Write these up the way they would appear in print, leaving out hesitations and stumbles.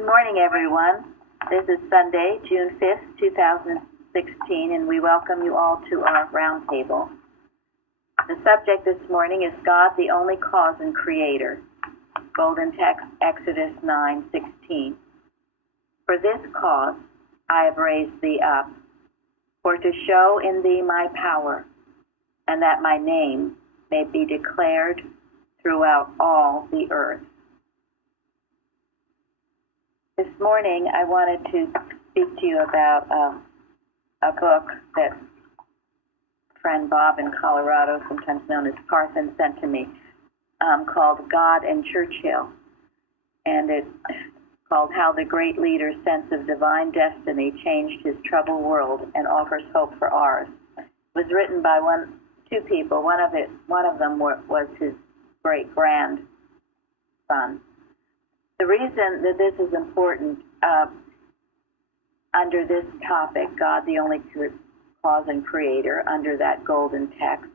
Good morning, everyone. This is Sunday, June 5th, 2016, and we welcome you all to our roundtable. The subject this morning is God, the only cause and creator. Golden text, Exodus 9:16. For this cause I have raised thee up, for to show in thee my power, and that my name may be declared throughout all the earth. This morning, I wanted to speak to you about a book that friend Bob in Colorado, sometimes known as Parson, sent to me, called God and Churchill. And it's called How the Great Leader's Sense of Divine Destiny Changed His Troubled World and Offers Hope for Ours. It was written by two people. One of them was his great-grandson. The reason that this is important under this topic, God, the only cause and creator, under that golden text,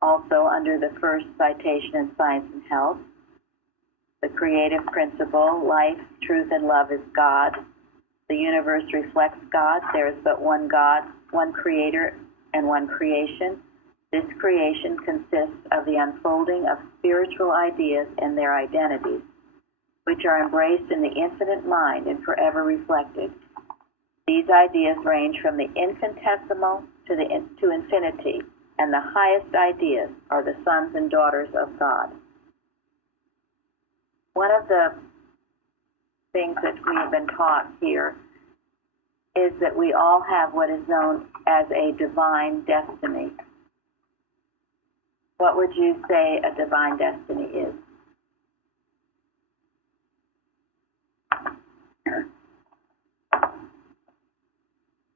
also under the first citation in Science and Health, the creative principle, life, truth, and love is God. The universe reflects God. There is but one God, one creator, and one creation. This creation consists of the unfolding of spiritual ideas and their identities, which are embraced in the infinite mind and forever reflected. These ideas range from the infinitesimal to infinity, and the highest ideas are the sons and daughters of God. One of the things that we have been taught here is that we all have what is known as a divine destiny. What would you say a divine destiny is?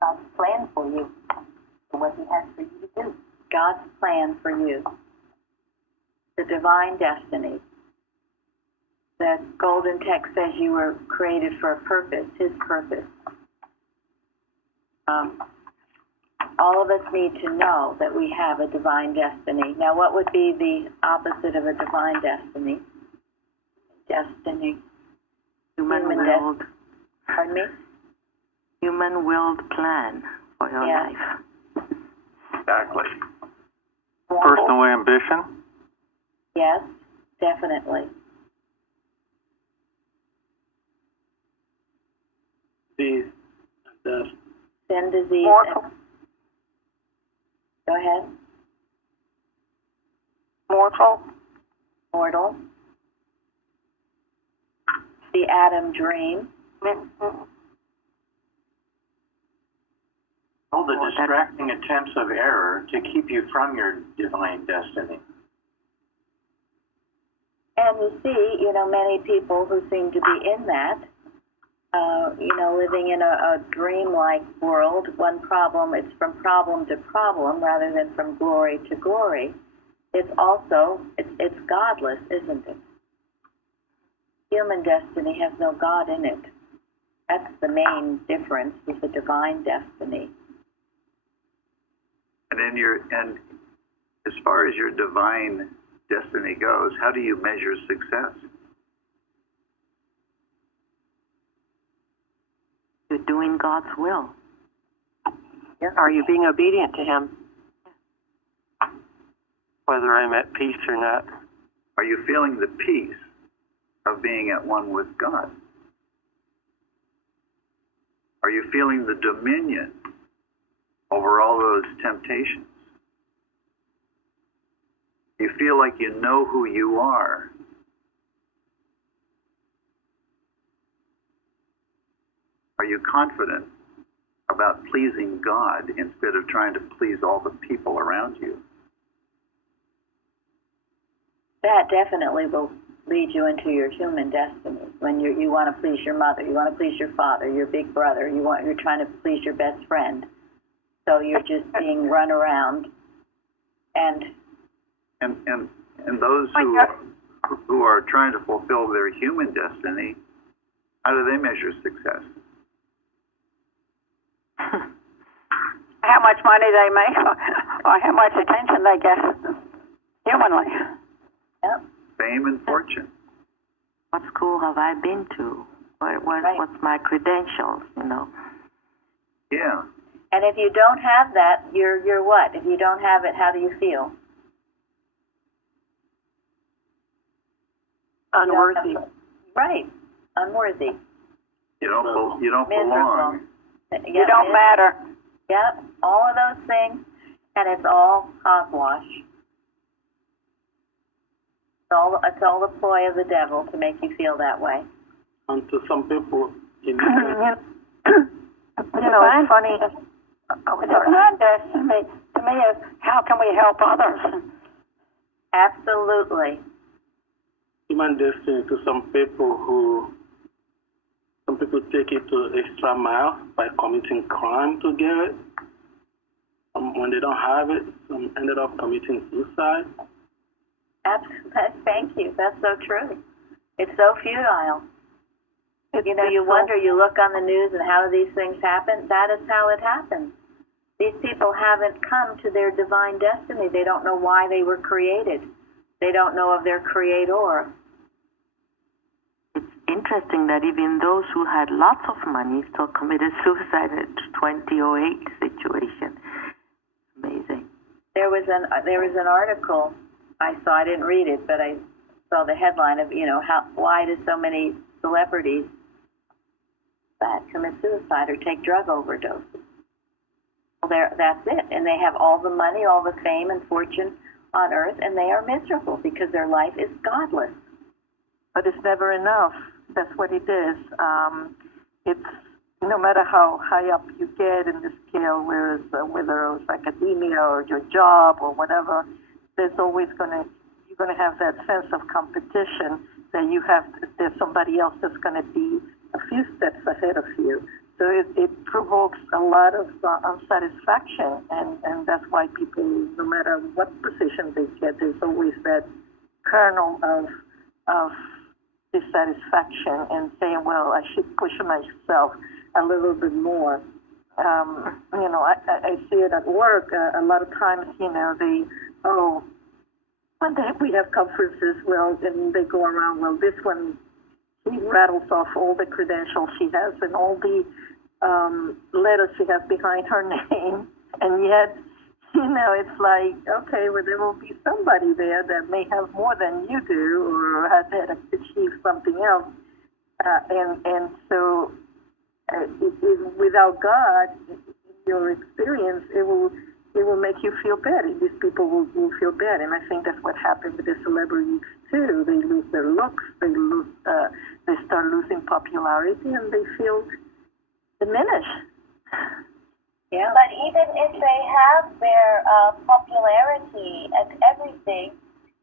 God's plan for you, for what He has for you to do. God's plan for you. The divine destiny. The golden text says you were created for a purpose, His purpose. All of us need to know that we have a divine destiny. Now, what would be the opposite of a divine destiny? Destiny. Human-willed. Pardon me? Human-willed plan for your life. Exactly. Personal ambition? Yes, definitely. Disease and death. Sin, disease, Mortal. Go ahead. Mortal. The Adam dream. All the distracting attempts of error to keep you from your divine destiny. And you see, many people who seem to be in that, living in a dream-like world. One problem, it's from problem to problem rather than from glory to glory. It's also, it's godless, isn't it? Human destiny has no God in it. That's the main difference with the divine destiny. And as far as your divine destiny goes, how do you measure success? You're doing God's will. Are you being obedient to Him? Whether I'm at peace or not. Are you feeling the peace of being at one with God? Are you feeling the dominion over all those temptations? You feel like you know who you are. Are you confident about pleasing God instead of trying to please all the people around you? That definitely will lead you into your human destiny. When you want to please your mother, you want to please your father, your big brother, you're trying to please your best friend. So you're just being run around, and those who are trying to fulfill their human destiny, how do they measure success? How much money they make, or how much attention they get humanly. Yep. Fame and fortune. What school have I been to? What's my credentials, you know? Yeah. And if you don't have that, you're what? If you don't have it, how do you feel? Unworthy. Right. Unworthy. You don't belong. Miserable. You don't matter. Yep. All of those things, and it's all hogwash. It's all the ploy of the devil to make you feel that way. And to some people, You know, it's funny. Divine destiny to me is how can we help others? Absolutely. human destiny to some people take it to extra mile by committing crime to get it. When they don't have it, some ended up committing suicide. Thank you. That's so true. It's so futile. You wonder, you look on the news and how do these things happen? That is how it happens. These people haven't come to their divine destiny. They don't know why they were created. They don't know of their creator. It's interesting that even those who had lots of money still committed suicide in the 2008 situation. Amazing. There was an article I saw. I didn't read it, but I saw the headline of why do so many celebrities that commit suicide or take drug overdoses. Well, that's it, and they have all the money, all the fame and fortune on earth, and they are miserable because their life is godless. But it's never enough. That's what it is. It's no matter how high up you get in the scale, whether it's academia or your job or whatever, there's always you're gonna have that sense of competition that there's somebody else that's gonna be a few steps ahead of you. So it provokes a lot of unsatisfaction, and that's why people, no matter what position they get, there's always that kernel of dissatisfaction and saying, well, I should push myself a little bit more. I see it at work a lot of times. One day we have conferences, and they go around. Well, this one, he rattles off all the credentials she has and all the letters she has behind her name, and yet, it's like, okay, well, there will be somebody there that may have more than you do or has had achieved something else, and so without God, in your experience, it will make you feel bad. These people will feel bad, and I think that's what happened with the celebrities too. They lose their looks, they start losing popularity, and they feel diminished. Yeah. But even if they have their popularity and everything,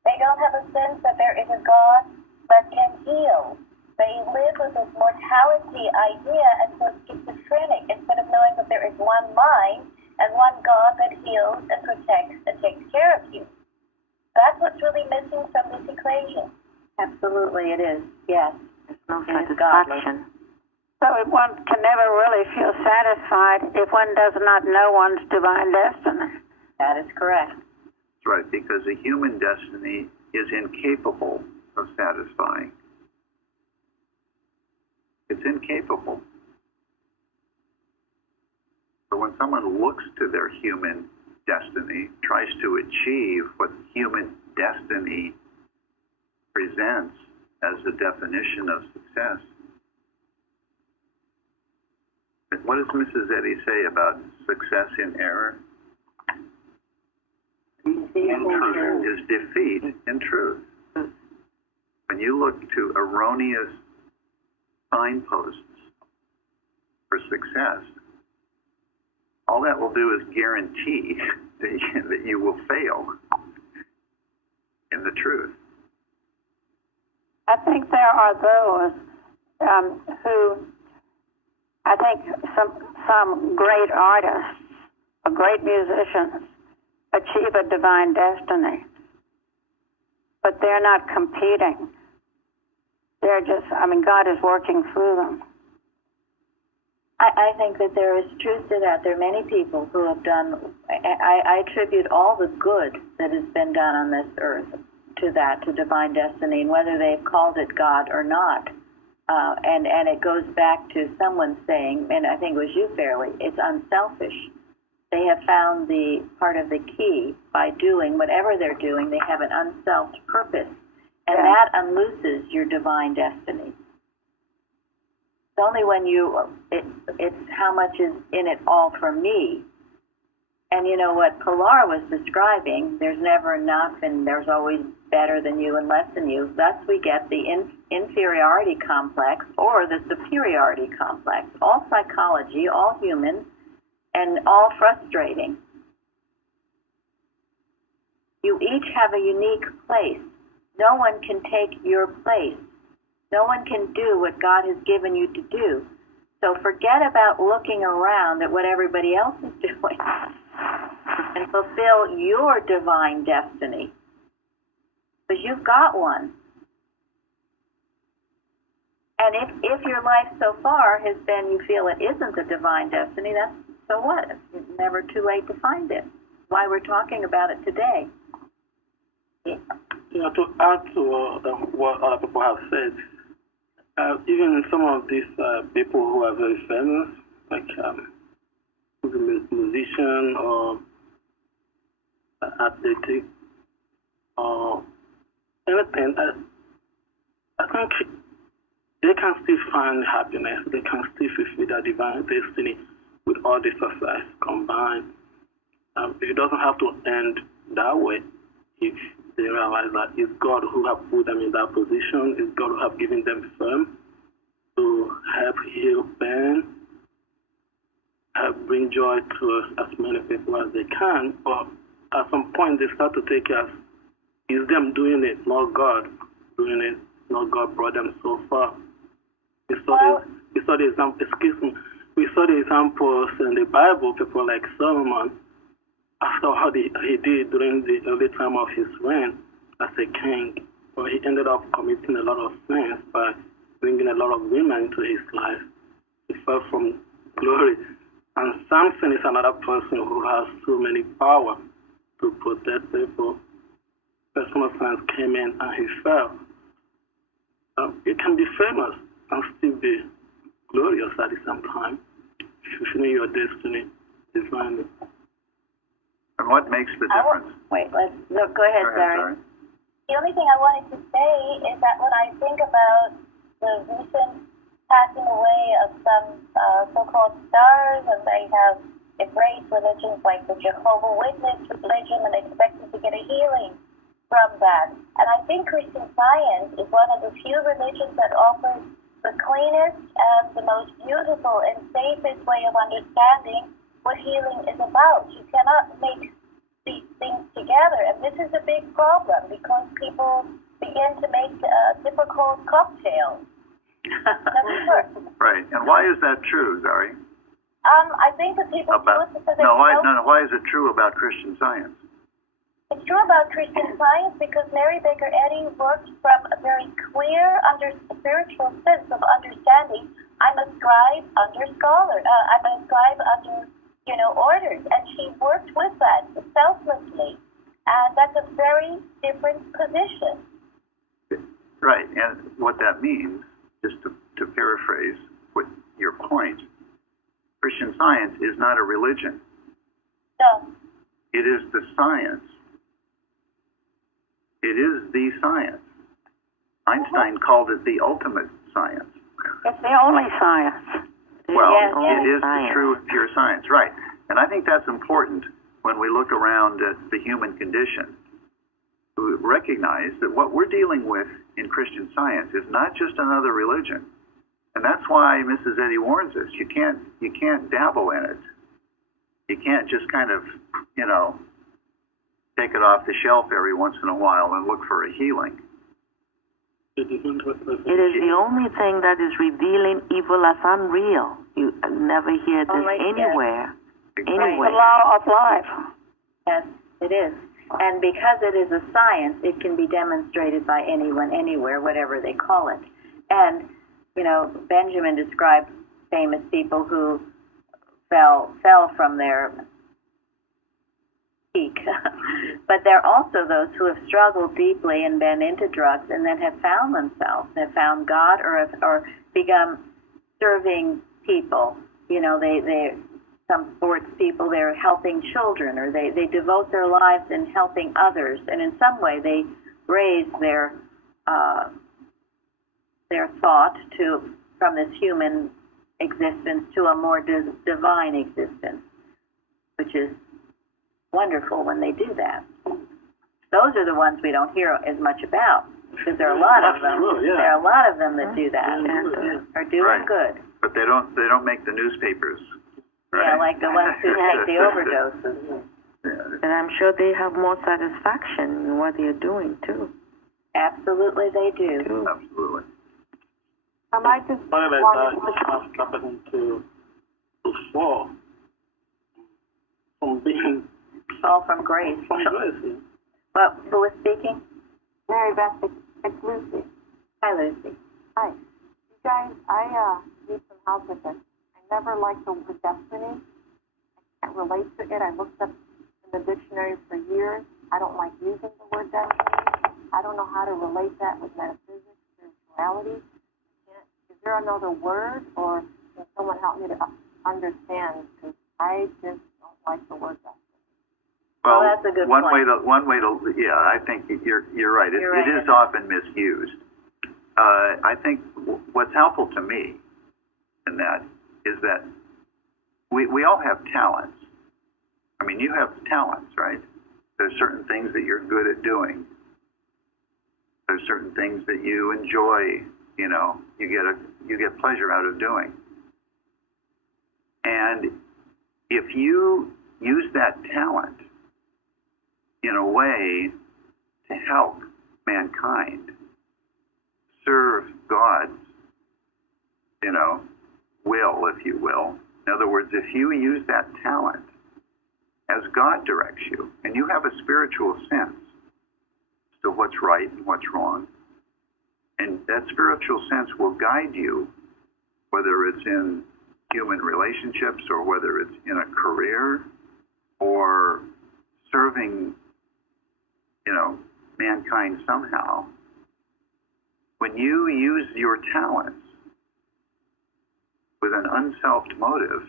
they don't have a sense that there is a God that can heal. They live with this mortality idea and so schizophrenic instead of knowing that there is one mind and one God that heals and protects and takes care of you. That's what's really missing from this equation. Absolutely, it is. Yes. There's no satisfaction. So one can never really feel satisfied if one does not know one's divine destiny. That is correct. That's right, because the human destiny is incapable of satisfying. It's incapable. So when someone looks to their human destiny, tries to achieve what human destiny presents as the definition of success, what does Mrs. Eddy say about success in error? Is defeat in truth. When you look to erroneous signposts for success, all that will do is guarantee that you will fail in the truth. I think there are those who, I think some great artists or great musicians achieve a divine destiny, but they're not competing. They're just, God is working through them. I think that there is truth to that. There are many people who have done, I attribute all the good that has been done on this earth to divine destiny, and whether they've called it God or not. And it goes back to someone saying, and I think it was you, Fairley, it's unselfish. They have found the part of the key by doing whatever they're doing. They have an unselfed purpose, and that unlooses your divine destiny. It's only when it's how much is in it all for me. And you know what Pilar was describing, there's never enough and there's always better than you and less than you. Thus we get the inferiority complex or the superiority complex. All psychology, all human, and all frustrating. You each have a unique place. No one can take your place. No one can do what God has given you to do. So forget about looking around at what everybody else is doing and fulfill your divine destiny. Because you've got one. And if your life so far has been you feel it isn't a divine destiny, that's so what? It's never too late to find it. Why we're talking about it today. You know, to add to what other people have said, even some of these people who are very famous, like a musician or athletic or anything, I think they can still find happiness. They can still fulfill their divine destiny with all the success combined. It doesn't have to end that way if they realize that it's God who have put them in that position, it's God who have given them firm to help heal pain, help bring joy to as many people as they can. But at some point they start to take it as it's them doing it, not God doing it, not God brought them so far. We saw the examples in the Bible, people like Solomon, after what he did during the early time of his reign as a king, well, he ended up committing a lot of sins by bringing a lot of women into his life. He fell from glory. And Samson is another person who has so many power to protect people. Personal science came in and he fell. You can be famous and still be glorious at the same time, fulfilling your destiny divinely. And what makes the difference? Go ahead, Sarah. The only thing I wanted to say is that when I think about the recent passing away of some so-called stars, and they have embraced religions like the Jehovah's Witness religion and expected to get a healing from that. And I think Christian Science is one of the few religions that offers the cleanest and the most beautiful and safest way of understanding what healing is about. You cannot mix these things together, and this is a big problem because people begin to make difficult cocktails. Right, and why is that true, Zari? I think that people do it because why is it true about Christian Science? It's true about Christian Science because Mary Baker Eddy worked from a very clear, spiritual sense of understanding. I'm a scribe under scholar. I'm a scribe under orders, and she worked with that selflessly, and that's a very different position. Right, and what that means, just to paraphrase what your point, Christian Science is not a religion. No. It is the science. It is the science. Einstein called it the ultimate science. It's the only science. Well, yes, it is the true, pure science, right. And I think that's important when we look around at the human condition, to recognize that what we're dealing with in Christian Science is not just another religion. And that's why Mrs. Eddy warns us, you can't dabble in it. You can't just kind of, take it off the shelf every once in a while and look for a healing. It is the only thing that is revealing evil as unreal. You never hear this anywhere. Exactly. Anywhere. The law of life. Yes, it is. And because it is a science, it can be demonstrated by anyone, anywhere, whatever they call it. And, Benjamin described famous people who fell from their peak. But there are also those who have struggled deeply and been into drugs and then have found themselves, have found God, or become serving people. You know, they some sports people, they're helping children, or they devote their lives in helping others, and in some way they raise their thought from this human existence to a more divine existence, which is wonderful when they do that. Those are the ones we don't hear as much about, because there are a lot of them. There are a lot of them that do that, are doing good. But they don't make the newspapers. Right? Yeah, like the ones who take the overdoses. Yeah. And I'm sure they have more satisfaction in what they're doing too. Absolutely, they do. Absolutely. I just Something like that has happened to fall from being All from grace. from grace. Well, who was speaking? Mary Beth, it's Lucy. Hi, Lucy. Hi. You guys, I need some help with this. I never liked the word destiny. I can't relate to it. I looked up in the dictionary for years. I don't like using the word destiny. I don't know how to relate that with metaphysics, spirituality. Is there another word, or can someone help me to understand? Because I just don't like the word destiny. Well, that's a good one point. way to yeah, I think you're right. It is often misused. I think what's helpful to me in that is that we all have talents. I mean, you have talents, right? There's certain things that you're good at doing. There's certain things that you enjoy. You know, you get pleasure out of doing. And if you use that talent in a way to help mankind, serve God's, will, if you will. In other words, if you use that talent as God directs you, and you have a spiritual sense as to what's right and what's wrong, and that spiritual sense will guide you, whether it's in human relationships or whether it's in a career or serving, mankind somehow. When you use your talents with an unselfed motive,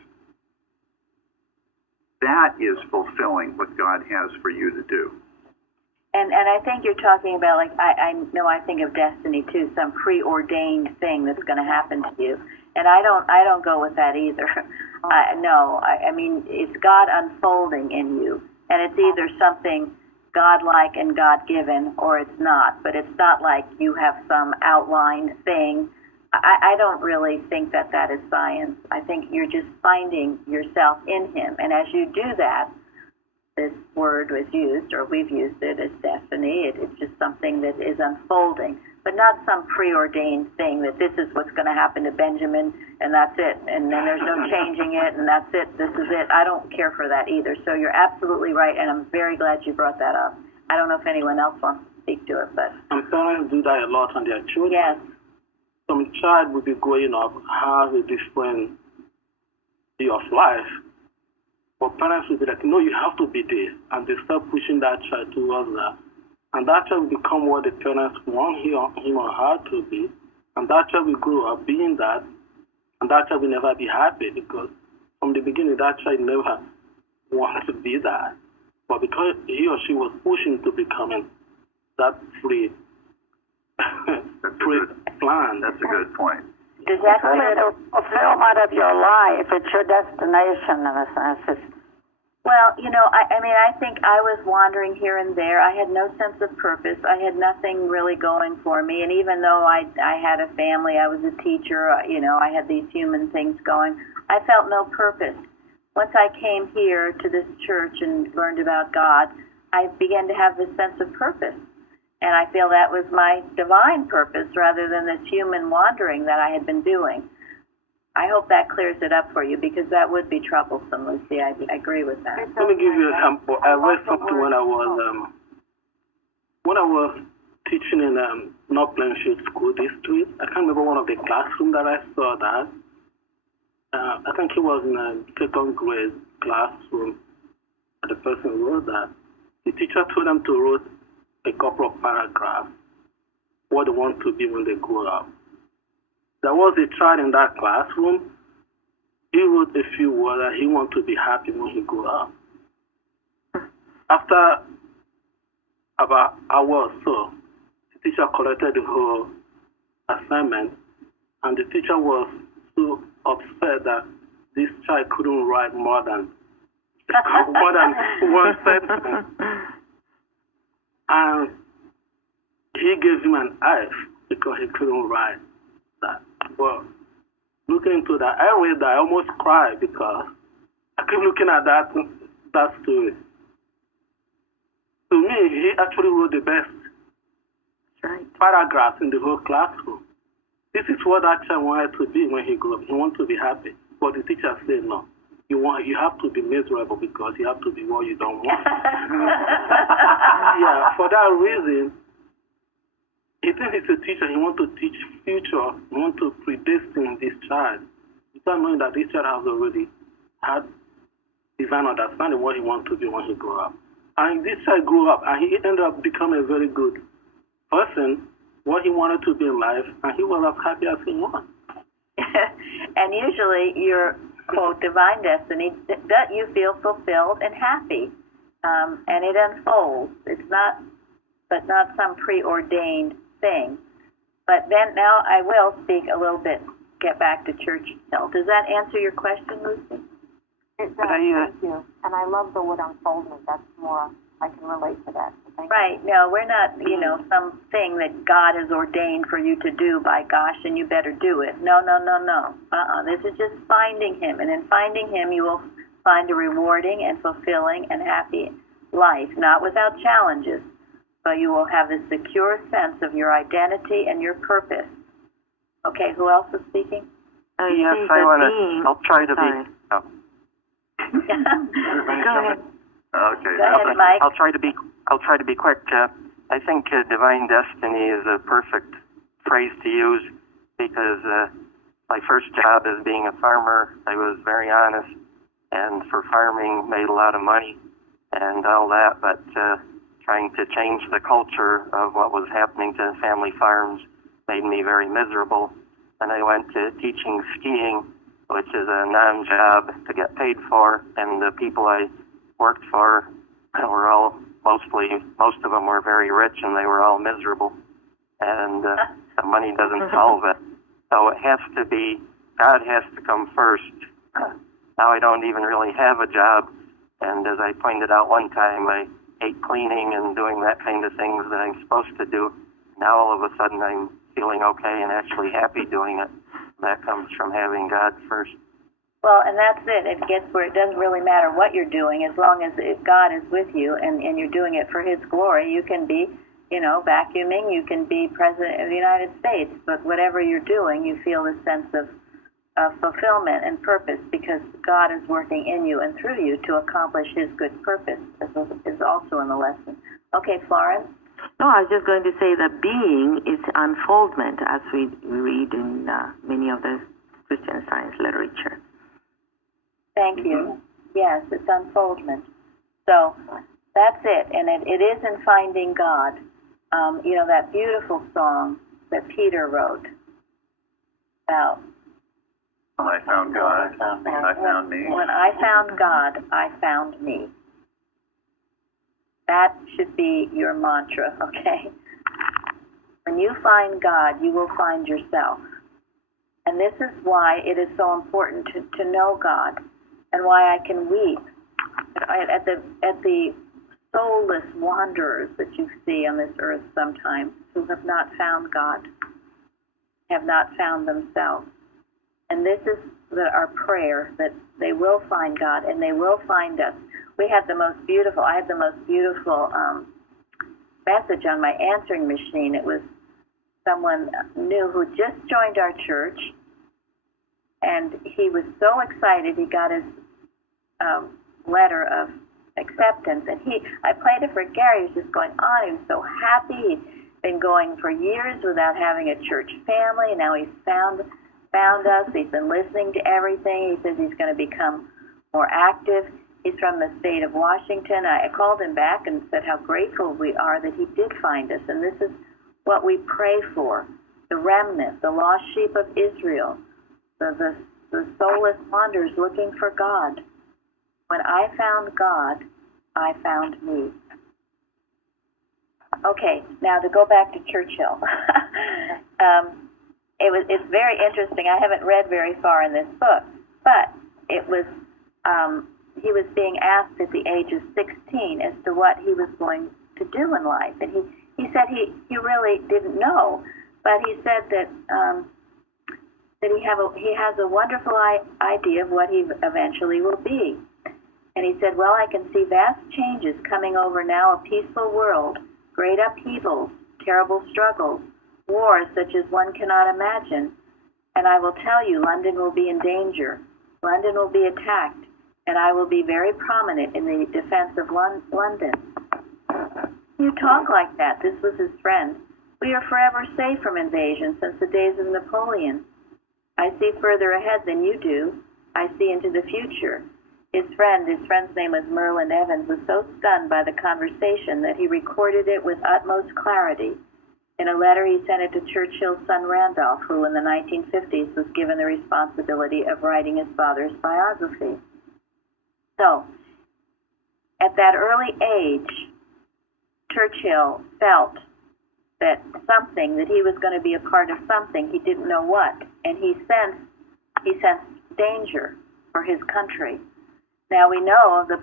that is fulfilling what God has for you to do. And I think you're talking about, like, I know I think of destiny too, some preordained thing that's going to happen to you. And I don't go with that either. I mean, it's God unfolding in you, and it's either something God-like and God-given, or it's not. But it's not like you have some outlined thing. I don't really think that is science. I think you're just finding yourself in Him, and as you do that, this word was used, or we've used it as destiny. It's just something that is unfolding, but not some preordained thing that this is what's going to happen to Benjamin, and that's it, and then there's no changing it, and that's it, this is it. I don't care for that either. So you're absolutely right, and I'm very glad you brought that up. I don't know if anyone else wants to speak to it, but... And parents do that a lot on their children. Yes. Some child will be growing up, has a different view of life. But parents will be like, no, you have to be this. And they start pushing that child towards that. And that child will become what the parents want him or her to be. And that child will grow up being that. And that child will never be happy, because from the beginning, that child never wanted to be that. But because he or she was pushing to becoming that free plan. That's a good point. Does that It's really the fulfillment of your life. It's your destination, in a sense. Well, I think I was wandering here and there. I had no sense of purpose. I had nothing really going for me. And even though I had a family, I was a teacher, I had these human things going, I felt no purpose. Once I came here to this church and learned about God, I began to have this sense of purpose. And I feel that was my divine purpose rather than this human wandering that I had been doing. I hope that clears it up for you, because that would be troublesome, Lucy. I agree with that. Let me give you an example. I read something when I was teaching in North Plainfield School District. I can't remember one of the classrooms that I saw that. I think it was in a second grade classroom. The person wrote that. the teacher told them to write a couple of paragraphs what they want to be when they grow up. There was a child in that classroom. He wrote a few words that he wants to be happy when he grew up. After about an hour or so, the teacher collected the whole assignment, and the teacher was so upset that this child couldn't write more than one sentence. And he gave him an F because he couldn't write that. Well, looking into that, I read that, I almost cried because I keep looking at that story. To me, he actually wrote the best paragraphs in the whole classroom. This is what that child wanted to be when he grew up. He wanted to be happy. But the teacher said, no, you have to be miserable because you have to be what you don't want. Yeah, for that reason, he thinks he's a teacher. He wants to teach future. He wants to predestine this child without knowing that this child has already had divine understanding what he wants to be when he grew up. And this child grew up, and he ended up becoming a very good person, what he wanted to be in life, and he was as happy as he was. And usually your, quote, divine destiny, that you feel fulfilled and happy, and it unfolds. It's not some preordained thing. But then now I will speak a little bit, get back to church health. Does that answer your question, Lucy? It does, thank you. And I love the word unfoldment. That's more, I can relate to that. So thank right. you. No, we're not, something that God has ordained for you to do, by gosh, and you better do it. No. This is just finding Him. And in finding Him, you will find a rewarding and fulfilling and happy life, not without challenges, but you will have a secure sense of your identity and your purpose. Okay, who else is speaking? Yes, I'll try to be... Oh. Go ahead. Okay. Go ahead, Mike. I'll try to be quick. I think divine destiny is a perfect phrase to use because my first job as being a farmer, I was very honest, and for farming made a lot of money and all that, but trying to change the culture of what was happening to family farms made me very miserable. And I went to teaching skiing, which is a non-job to get paid for, and the people I worked for were all most of them were very rich, and they were all miserable, and the money doesn't solve it. So it has to be, God has to come first. Now I don't even really have a job, and as I pointed out one time, I hate cleaning and doing that kind of things that I'm supposed to do. Now all of a sudden I'm feeling okay and actually happy doing it. That comes from having God first. Well, and that's it. It gets where it doesn't really matter what you're doing, as long as God is with you and you're doing it for His glory. You can be, vacuuming, you can be President of the United States, but whatever you're doing, you feel a sense of fulfillment and purpose because God is working in you and through you to accomplish His good purpose, as is also in the lesson. Okay, Florence? No, I was just going to say that being is unfoldment, as we read in many of the Christian Science literature. Thank you. Yes, it's unfoldment. So that's it, and it is in finding God. That beautiful song that Peter wrote about. When I found God, I found me. When I found God, I found me. That should be your mantra, okay? When you find God, you will find yourself. And this is why it is so important to know God and why I can weep at the soulless wanderers that you see on this earth sometimes who have not found God, have not found themselves. And this is our prayer, that they will find God and they will find us. I had the most beautiful message on my answering machine. It was someone new who just joined our church, and he was so excited. He got his letter of acceptance, and I played it for Gary. He was just going on. He was so happy. He'd been going for years without having a church family. Now he's found us. He's been listening to everything. He says he's going to become more active. He's from the state of Washington. I called him back and said how grateful we are that he did find us. And this is what we pray for, the remnant, the lost sheep of Israel, the soulless wanderers looking for God. When I found God, I found me. Okay, now to go back to Churchill. It's very interesting. I haven't read very far in this book, but it was he was being asked at the age of 16 as to what he was going to do in life, and he said he really didn't know, but he said that he has a wonderful idea of what he eventually will be. And he said, well, I can see vast changes coming over now, a peaceful world, great upheavals, terrible struggles, wars such as one cannot imagine. And I will tell you, London will be in danger. London will be attacked, and I will be very prominent in the defense of London. You talk like that. This was his friend. We are forever safe from invasion since the days of Napoleon. I see further ahead than you do. I see into the future. His friend's name was Merlin Evans, was so stunned by the conversation that he recorded it with utmost clarity. In a letter, he sent it to Churchill's son Randolph, who in the 1950s was given the responsibility of writing his father's biography. So, at that early age, Churchill felt that he was going to be a part of something, he didn't know what, and he sensed danger for his country. Now we know of the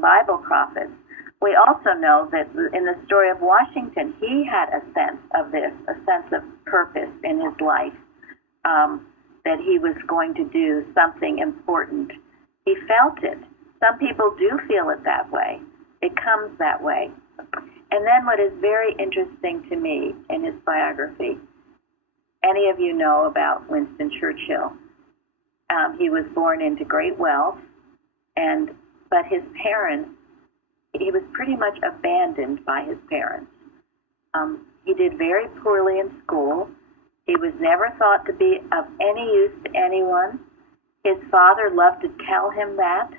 Bible prophets. We also know that in the story of Washington, he had a sense of this, a sense of purpose in his life, that he was going to do something important. He felt it. Some people do feel it that way. It comes that way. And then what is very interesting to me in his biography, any of you know about Winston Churchill. He was born into great wealth, but his parents, he was pretty much abandoned by his parents. He did very poorly in school. He was never thought to be of any use to anyone. His father loved to tell him that.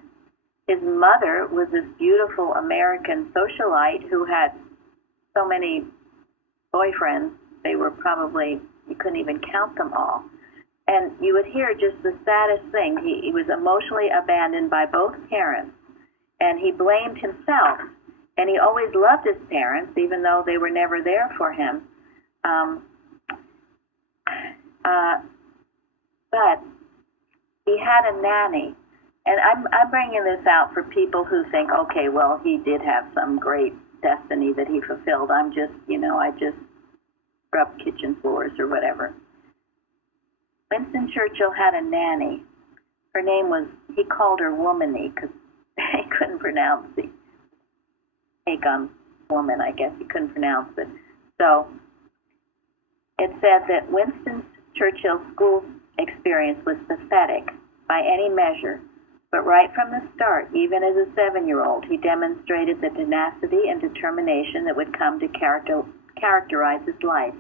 His mother was this beautiful American socialite who had so many boyfriends, they were probably, you couldn't even count them all. And you would hear just the saddest thing. He was emotionally abandoned by both parents, and he blamed himself. And he always loved his parents, even though they were never there for him. But he had a nanny. And I'm bringing this out for people who think, okay, well, he did have some great destiny that he fulfilled. I just scrubbed kitchen floors or whatever. Winston Churchill had a nanny. Her name was, he called her Womany because he couldn't pronounce the take on woman, I guess. He couldn't pronounce it. So it said that Winston Churchill's school experience was pathetic by any measure. But right from the start, even as a 7-year-old, he demonstrated the tenacity and determination that would come to characterize his life.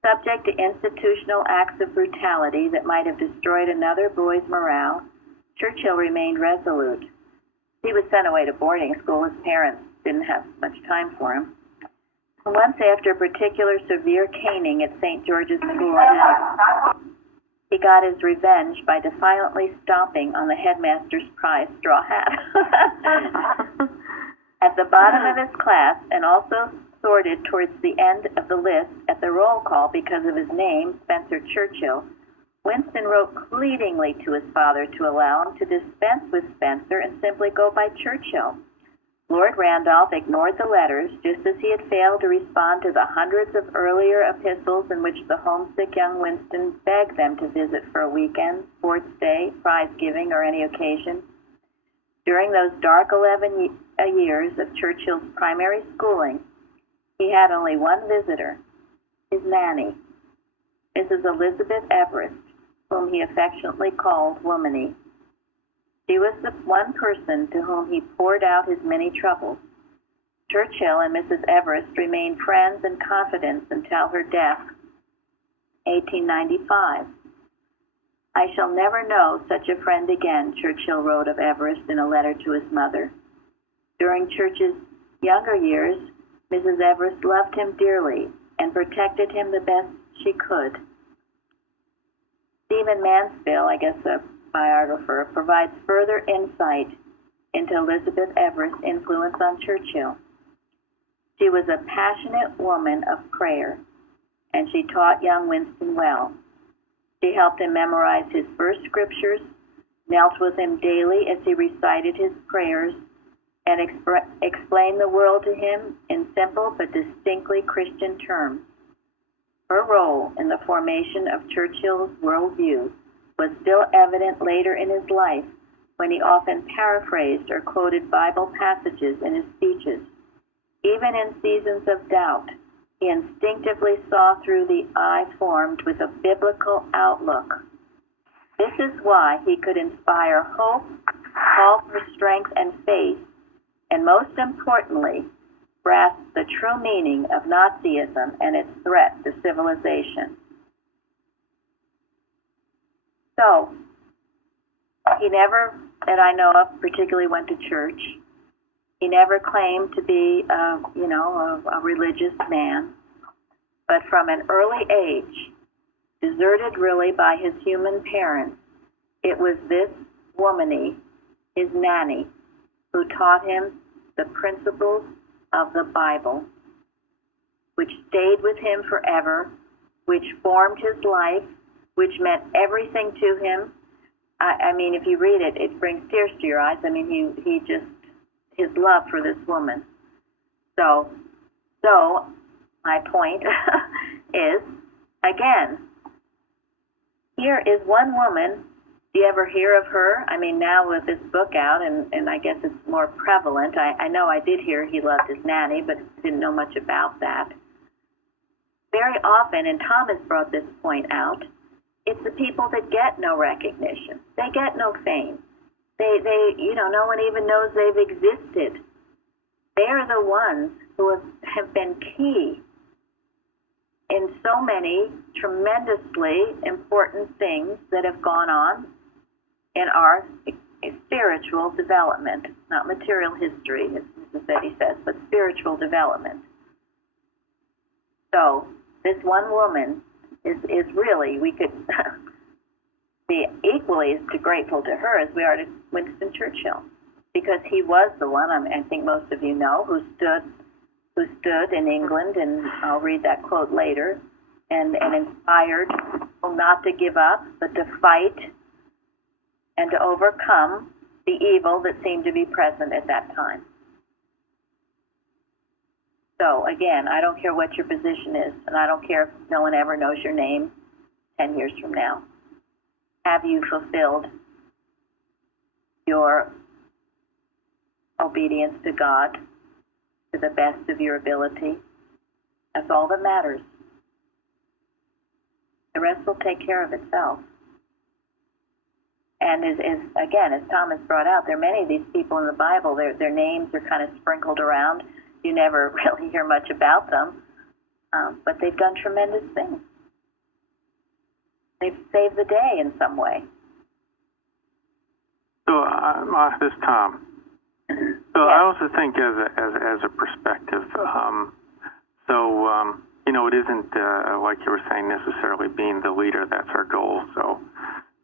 Subject to institutional acts of brutality that might have destroyed another boy's morale, Churchill remained resolute. He was sent away to boarding school. His parents didn't have much time for him. Once, after a particular severe caning at St. George's School in Essex, he got his revenge by defiantly stomping on the headmaster's prized straw hat. At the bottom of his class, and also sorted towards the end of the list at the roll call because of his name, Spencer Churchill, Winston wrote pleadingly to his father to allow him to dispense with Spencer and simply go by Churchill. Lord Randolph ignored the letters, just as he had failed to respond to the hundreds of earlier epistles in which the homesick young Winston begged them to visit for a weekend, sports day, prize giving, or any occasion. During those dark 11 years of Churchill's primary schooling, he had only one visitor, his nanny, Mrs. Elizabeth Everest, whom he affectionately called Womany. She was the one person to whom he poured out his many troubles. Churchill and Mrs. Everest remained friends and confidants until her death, 1895. I shall never know such a friend again, Churchill wrote of Everest in a letter to his mother. During Church's younger years, Mrs. Everest loved him dearly and protected him the best she could. Stephen Mansfield, I guess a biographer, provides further insight into Elizabeth Everest's influence on Churchill. She was a passionate woman of prayer, and she taught young Winston well. She helped him memorize his first scriptures, knelt with him daily as he recited his prayers, and explained the world to him in simple but distinctly Christian terms. Her role in the formation of Churchill's worldview was still evident later in his life, when he often paraphrased or quoted Bible passages in his speeches. Even in seasons of doubt, he instinctively saw through the eye formed with a biblical outlook. This is why he could inspire hope, call for strength and faith, and most importantly, grasp the true meaning of Nazism and its threat to civilization. So, he never, that I know of, particularly went to church. He never claimed to be, a religious man. But from an early age, deserted really by his human parents, it was this womany, his nanny, who taught him the principles of the Bible, which stayed with him forever, which formed his life, which meant everything to him. I mean, if you read it, it brings tears to your eyes. I mean, he just, his love for this woman. So my point is, again, here is one woman. Do you ever hear of her? I mean, now with this book out, and I guess it's more prevalent. I know I did hear he loved his nanny, but didn't know much about that. Very often, and Thomas brought this point out, it's the people that get no recognition. They get no fame. They no one even knows they've existed. They are the ones who have been key in so many tremendously important things that have gone on in our spiritual development, not material history, as Mrs. Betty says, but spiritual development. So this one woman is really, we could be equally as grateful to her as we are to Winston Churchill, because he was the one, I think most of you know, who stood in England, and I'll read that quote later, and inspired people not to give up, but to fight and to overcome the evil that seemed to be present at that time. So again, I don't care what your position is, and I don't care if no one ever knows your name 10 years from now. Have you fulfilled your obedience to God to the best of your ability? That's all that matters. The rest will take care of itself. And as Thomas brought out, there are many of these people in the Bible, their names are kind of sprinkled around. You never really hear much about them, but they've done tremendous things. They've saved the day in some way. So, this is Tom. So yes. I also think as a perspective, it isn't like you were saying, necessarily being the leader. That's our goal. So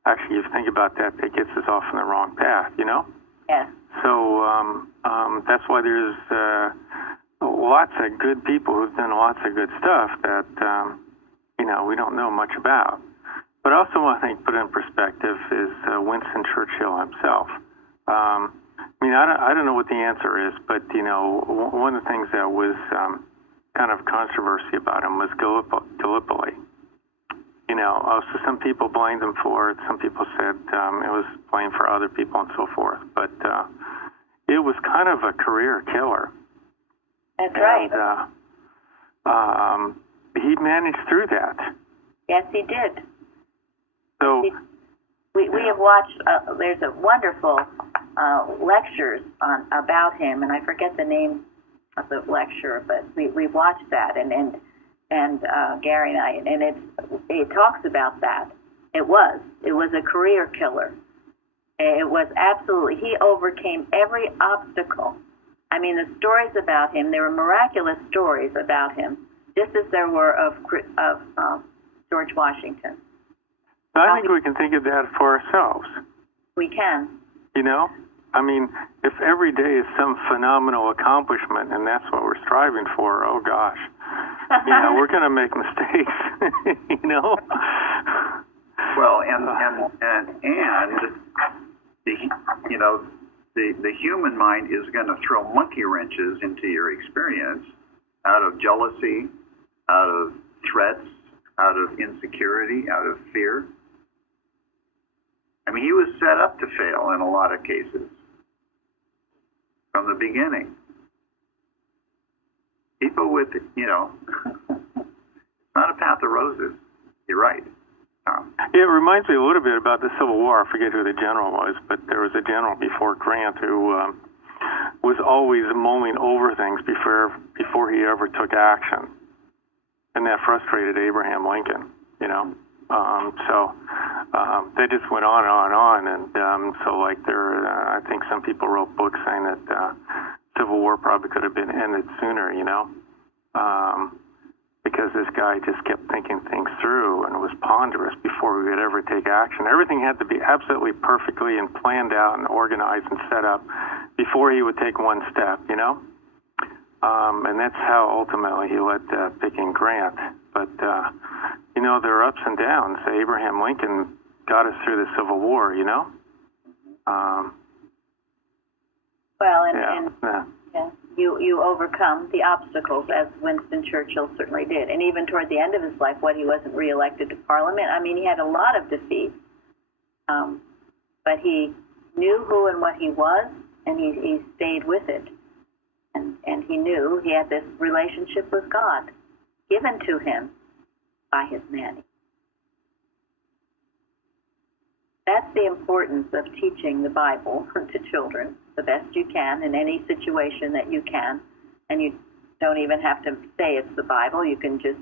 actually, if you think about that, that gets us off on the wrong path. Yes. So that's why there's lots of good people who've done lots of good stuff that we don't know much about. But I also want to put in perspective is Winston Churchill himself. I don't know what the answer is, but one of the things that was kind of controversy about him was Gallipoli. So some people blamed him for it. Some people said it was blamed for other people and so forth. But it was kind of a career killer. That's right. And he managed through that. Yes, he did. So we have watched. There's a wonderful lectures about him, and I forget the name of the lecturer, but we watched that, and Gary and I, and it talks about that. It was a career killer. It was absolutely, he overcame every obstacle. I mean, the stories about him, there were miraculous stories about him, just as there were of George Washington. I think we can think of that for ourselves. We can. You know? I mean, if every day is some phenomenal accomplishment and that's what we're striving for, oh gosh. You know, we're going to make mistakes, you know? Well, and the human mind is going to throw monkey wrenches into your experience out of jealousy, out of threats, out of insecurity, out of fear. I mean, he was set up to fail in a lot of cases from the beginning. People with, it's not a path of roses. You're right, Tom. It reminds me a little bit about the Civil War. I forget who the general was, but there was a general before Grant who was always mulling over things before he ever took action. And that frustrated Abraham Lincoln, you know. They just went on and on and on. And so, like, I think some people wrote books saying that Civil War probably could have been ended sooner, you know. Because this guy just kept thinking things through and was ponderous before we could ever take action. Everything had to be absolutely perfectly and planned out and organized and set up before he would take one step, you know? And that's how ultimately he led picking Grant. But, you know, there are ups and downs. Abraham Lincoln got us through the Civil War, you know? You overcome the obstacles, as Winston Churchill certainly did. And even toward the end of his life, when he wasn't reelected to Parliament, I mean, he had a lot of defeats. But he knew who and what he was, and he stayed with it. And he knew he had this relationship with God given to him by his nanny. That's the importance of teaching the Bible to children the best you can in any situation that you can. And you don't even have to say it's the Bible. You can just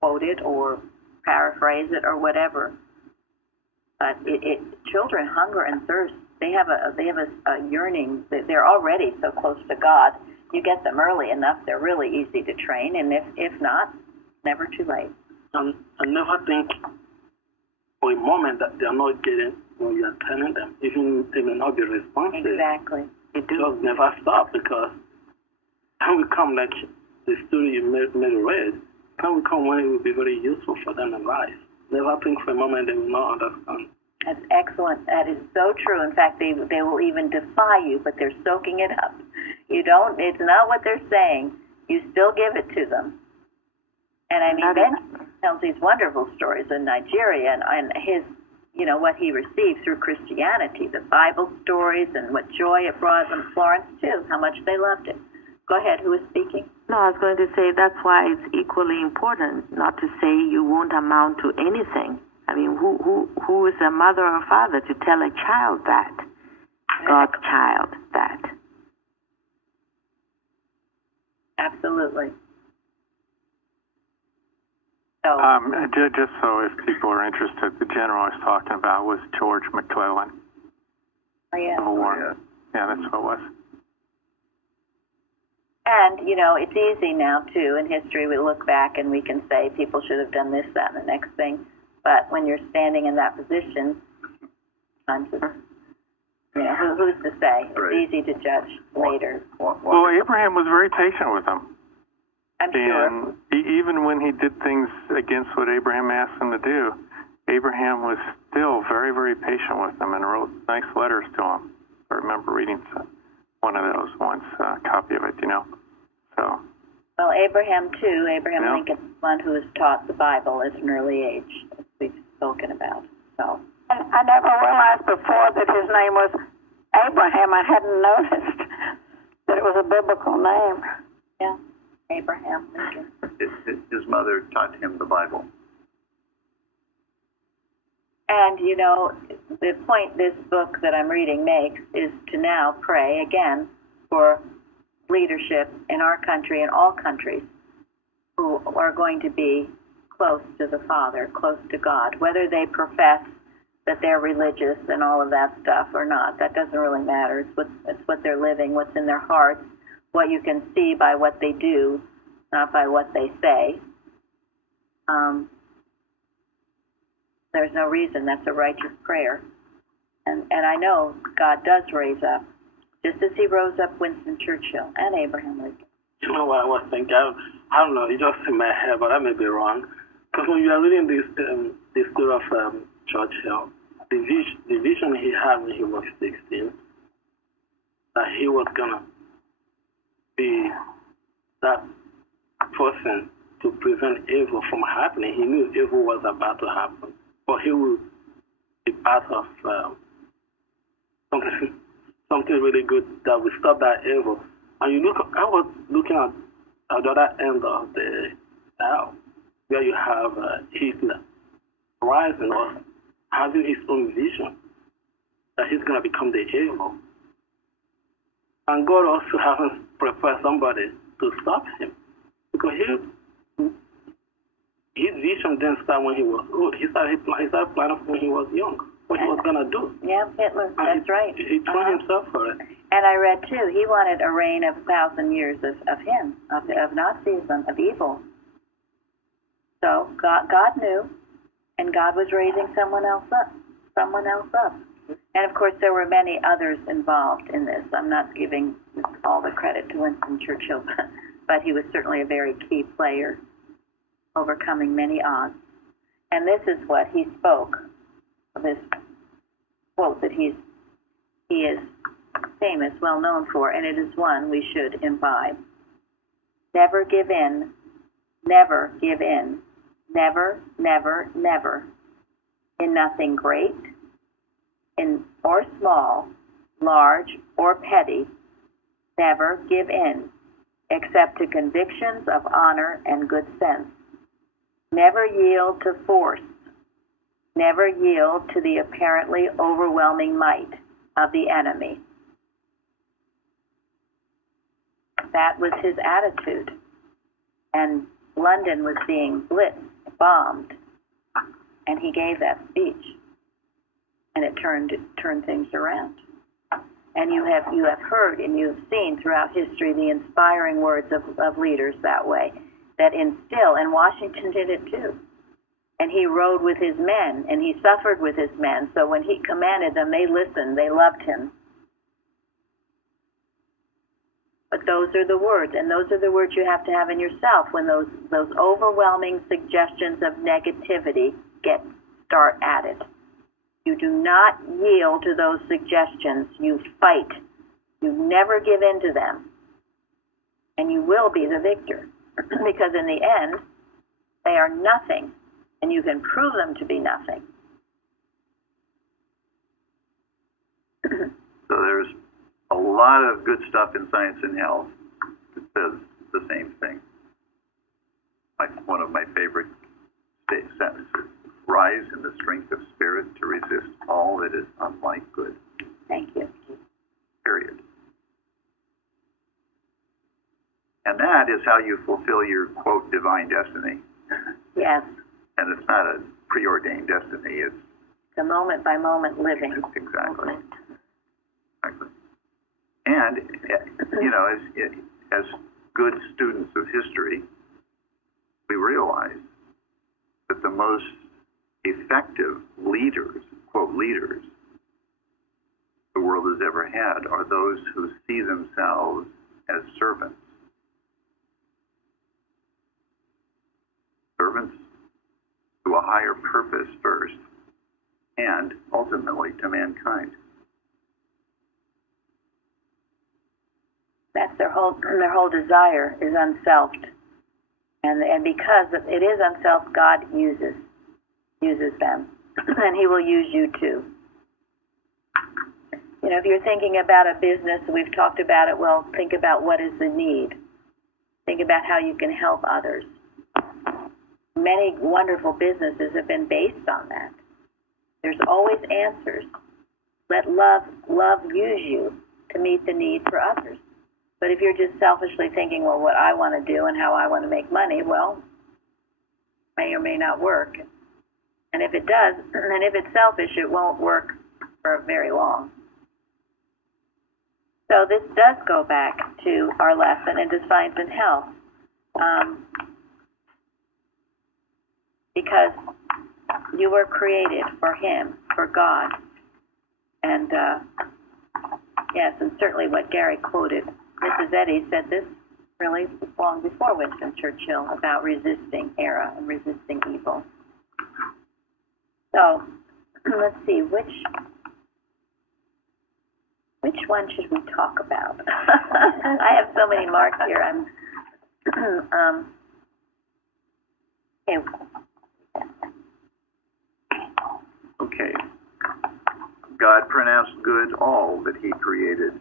quote it or paraphrase it or whatever. But children hunger and thirst. They have a yearning. They're already so close to God. You get them early enough, they're really easy to train. And if not, never too late. I never think for a moment that they're not getting what you're telling them. Even they may not be responsive. Exactly. It just never stop, because time will come, like the story you made read, time will come when it will be very useful for them in life. Never think for a moment they will not understand. That's excellent. That is so true. In fact, they will even defy you, but they're soaking it up. It's not what they're saying. You still give it to them. And I mean, Ben tells these wonderful stories in Nigeria and his, what he received through Christianity, the Bible stories and what joy it brought them. Florence, too, how much they loved it. Go ahead, who is speaking? No, I was going to say that's why it's equally important not to say you won't amount to anything. I mean, who is a mother or father to tell a child that? God's child that. Absolutely. So, just so if people are interested, the general I was talking about was George McClellan. Oh, yeah. Civil War. Yeah, that's what it was. And, it's easy now, too. In history, we look back and we can say people should have done this, that, and the next thing. But when you're standing in that position, who's to say? It's easy to judge later. Well, Abraham was very patient with them. I'm sure. And even when he did things against what Abraham asked him to do, Abraham was still very, very patient with them and wrote nice letters to him. I remember reading one of those once, a copy of it, So. Well, Abraham Lincoln, one who was taught the Bible at an early age, as we've spoken about. So. And I never realized before that his name was Abraham. I hadn't noticed that it was a biblical name. Yeah, Abraham Lincoln. His mother taught him the Bible. And, the point this book that I'm reading makes is to now pray again for leadership in our country and all countries who are going to be close to the Father, close to God. Whether they profess that they're religious and all of that stuff or not, that doesn't really matter. It's what they're living, what's in their hearts, what you can see by what they do, not by what they say. There's no reason. That's a righteous prayer. And I know God does raise up, just as he rose up Winston Churchill and Abraham Lincoln. You know what I was thinking? I don't know, it just in my head, but I may be wrong. Because when you are reading this story of Churchill, the vision he had when he was 16, that he was going to be that person to prevent evil from happening. He knew evil was about to happen, but he would be part of something really good that will stop that evil. And you look, I was looking at the other end of the aisle, where you have Hitler rising or having his own vision that he's going to become the evil. And God also hasn't prepared somebody to stop him, because his vision didn't start when he was old. He started planning when he was young, what he was going to do. Yeah, Hitler, that's right. He trained himself for it. And I read, too, he wanted a reign of 1,000 years of him, of Nazism, of evil. So God knew, and God was raising someone else up. And, of course, there were many others involved in this. I'm not giving all the credit to Winston Churchill, but he was certainly a very key player, overcoming many odds. And this is what he spoke of, this quote that he is famous, well known for, and it is one we should imbibe. Never give in, never give in, never, never, never, in nothing great, in or small, large or petty, never give in, except to convictions of honor and good sense. Never yield to force, never yield to the apparently overwhelming might of the enemy. That was his attitude. And London was being blitzed, bombed, and he gave that speech. And it turned things around. And you have heard and you have seen throughout history the inspiring words of leaders that way, that instill, and Washington did it too. And he rode with his men, and he suffered with his men. So when he commanded them, they listened, they loved him. But those are the words, and those are the words you have to have in yourself when those overwhelming suggestions of negativity start added. You do not yield to those suggestions. You fight. You never give in to them. And you will be the victor. Because in the end, they are nothing, and you can prove them to be nothing. So there's a lot of good stuff in Science and Health that says the same thing. Like one of my favorite sentences: rise in the strength of spirit to resist all that is unlike good. Thank you. Period. And that is how you fulfill your, quote, divine destiny. Yes. And it's not a preordained destiny. It's the moment-by-moment living. Exactly. Exactly. And, you know, as good students of history, we realize that the most effective leaders, quote, leaders, the world has ever had are those who see themselves as servants. Servants to a higher purpose first, and ultimately to mankind. That's their whole desire is unselfed, and because it is unselfed, God uses them, and He will use you too. You know, if you're thinking about a business, we've talked about it. Well, think about what is the need. Think about how you can help others. Many wonderful businesses have been based on that. There's always answers. Let love use you to meet the need for others. But if you're just selfishly thinking, well, what I want to do and how I want to make money, well, may or may not work. And if it does, and if it's selfish, it won't work for very long. So this does go back to our lesson in Science and Health. Because you were created for Him, for God. And yes, and certainly what Gary quoted, Mrs. Eddy said this really long before Winston Churchill about resisting error and resisting evil. So let's see, which one should we talk about? I have so many marks here. Okay. God pronounced good all that He created,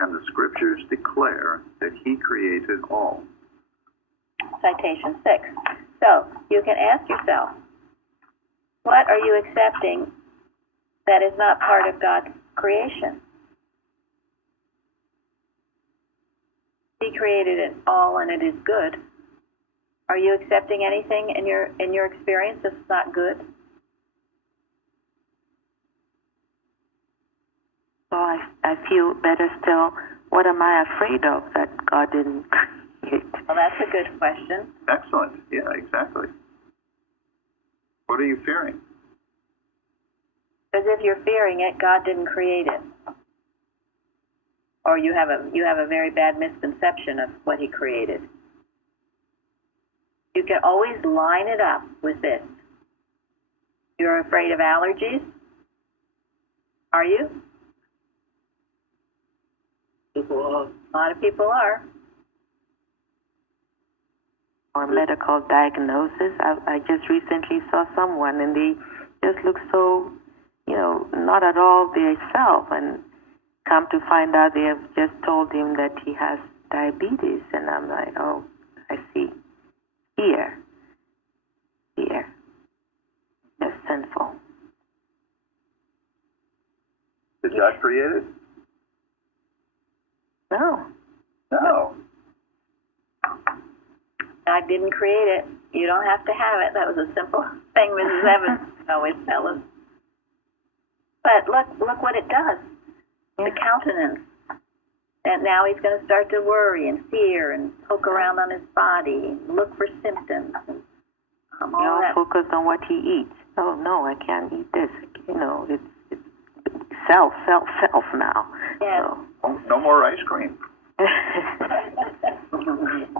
and the Scriptures declare that He created all. Citation 6. So you can ask yourself, what are you accepting that is not part of God's creation? He created it all, and it is good. Are you accepting anything in your experience that's not good? So I feel better still. What am I afraid of that God didn't create? Well, that's a good question. Excellent. Yeah, exactly. What are you fearing? Because if you're fearing it, God didn't create it. Or you have a very bad misconception of what He created. You can always line it up with this. You're afraid of allergies? Are you? A lot of people are. Or medical diagnosis. I just recently saw someone, and they just look so, not at all their self, and come to find out they have just told him that he has diabetes, and I'm like, oh, I see. Here. Just sinful. Did God create it? No. No. God didn't create it. You don't have to have it. That was a simple thing Mrs. Evans always tells us. But look what it does. The countenance. And now he's going to start to worry and fear and poke around on his body and look for symptoms. And, all that. Focus on what he eats. Oh, no, I can't eat this. It's self now. Yeah. So. No more ice cream.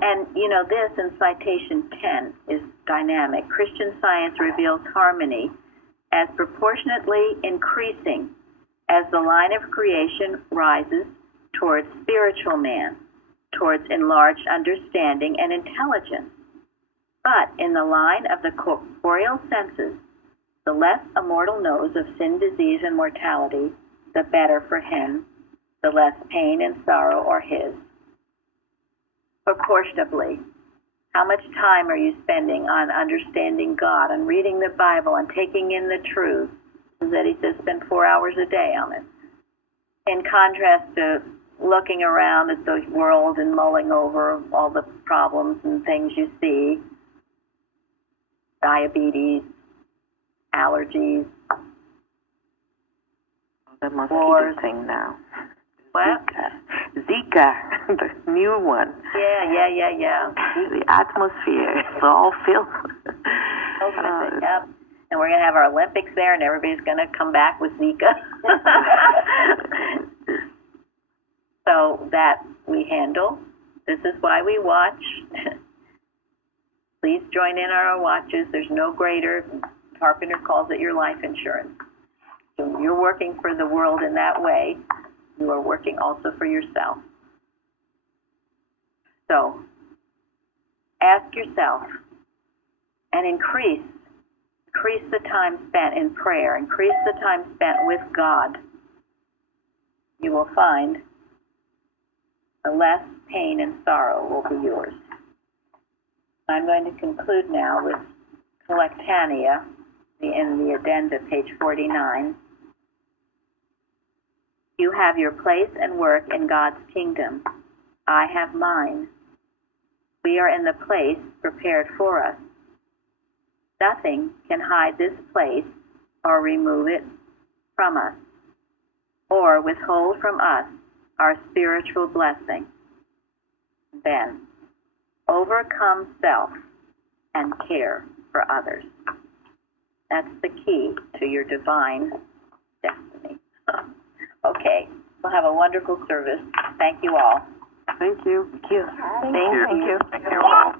And, this in citation 10 is dynamic. Christian Science reveals harmony as proportionately increasing as the line of creation rises towards spiritual man, towards enlarged understanding and intelligence. But in the line of the corporeal senses, the less a mortal knows of sin, disease, and mortality, the better for him, the less pain and sorrow are his. Proportionably, how much time are you spending on understanding God and reading the Bible and taking in the truth? That he says spend 4 hours a day on it. In contrast to looking around at the world and mulling over all the problems and things you see, diabetes, allergies, the mosquito thing now. What? Zika, the new one. Yeah. The atmosphere is all filled. Yep. And we're going to have our Olympics there, and everybody's going to come back with Zika. So that we handle. This is why we watch. Please join in on our watches. There's no greater. Carpenter calls it your life insurance. So you're working for the world in that way. You are working also for yourself. So ask yourself and increase the time spent in prayer. Increase the time spent with God. You will find the less pain and sorrow will be yours. I'm going to conclude now with Collectania in the addenda, page 49. You have your place and work in God's kingdom. I have mine. We are in the place prepared for us. Nothing can hide this place or remove it from us, or withhold from us our spiritual blessing. Then, overcome self and care for others. That's the key to your divine destiny. Okay, we'll have a wonderful service. Thank you all. Thank you. Thank you. Thank you all.